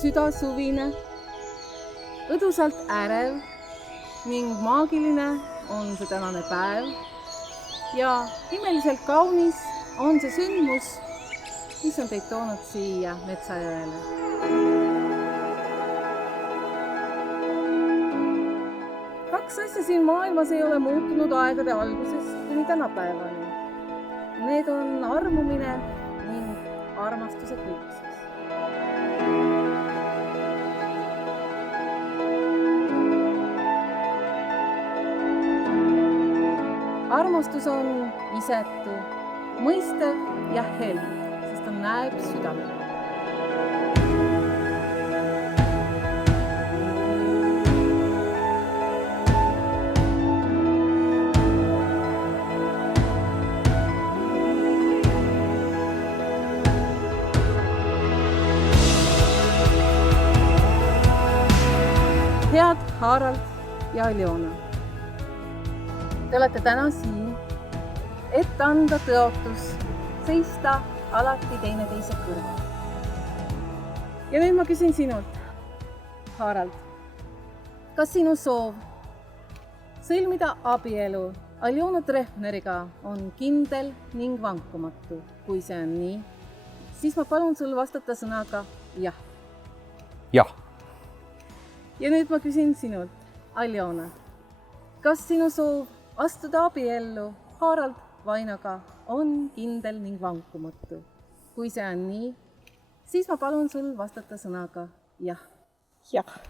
südasuvine, õdusalt ärev ning maagiline on see tänane päev ja imeliselt kaunis on see sündmus, mis on teid toonud siia Metsajõele. Kaks asja siin maailmas ei ole muutunud aegade algusest kuni tänapäevani. Need on armumine ning armastuse kõiksus. Armastus on isetu, mõistev ja held, sest ta näeb südamele. Head Harald ja Aljona. Te olete täna siin, et anda tõotus seista alati teineteise kõrval. Ja nüüd ma küsin sinult, Harald, kas sinu soov sõlmida abielu Aljona Treffneriga on kindel ning vankumatu? Kui see on nii, siis ma palun sul vastata sõnaga jah. Jah. Ja nüüd ma küsin sinult, Aljona, kas sinu soov astuda abiellu Harald Vainoga on kindel ning vankumatu? Kui see on nii, siis ma palun sul vastata sõnaga jah. Jah.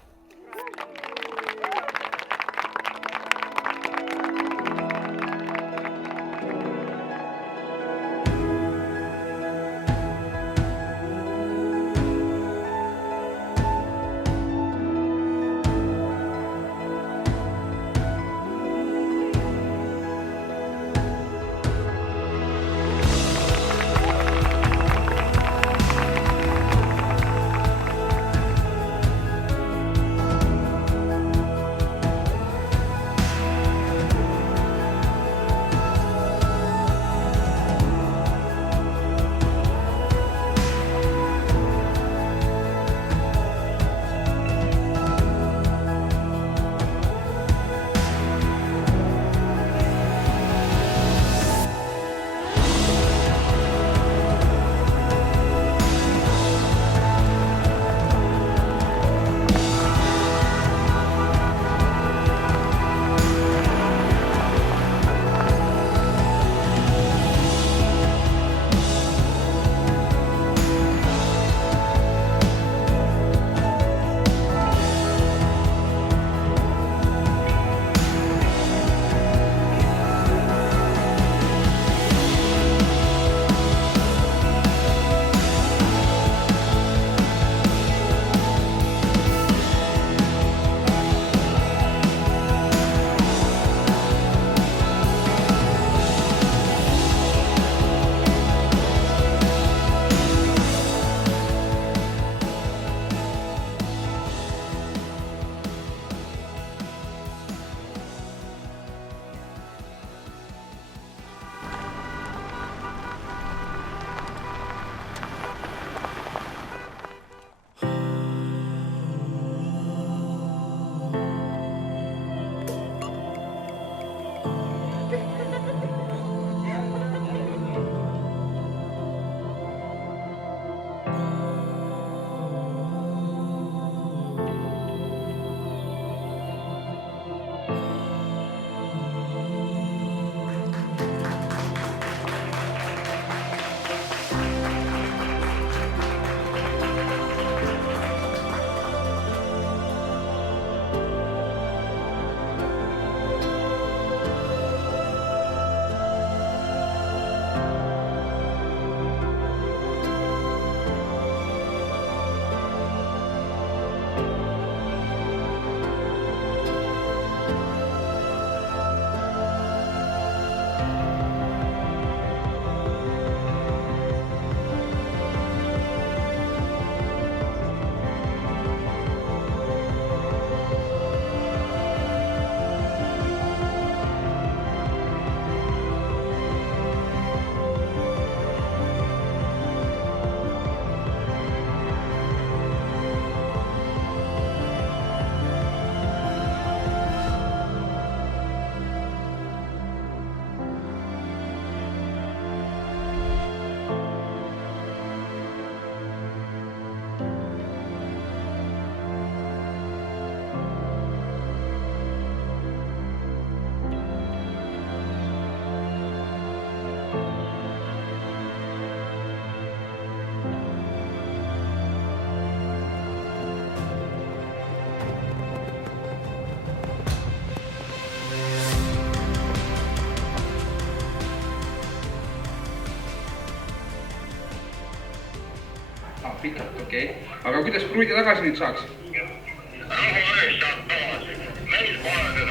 pikalt, okei. Aga kuidas Pruidi tagasi nüüd saaks? Rahuajast saab tagasi. Meil pole teda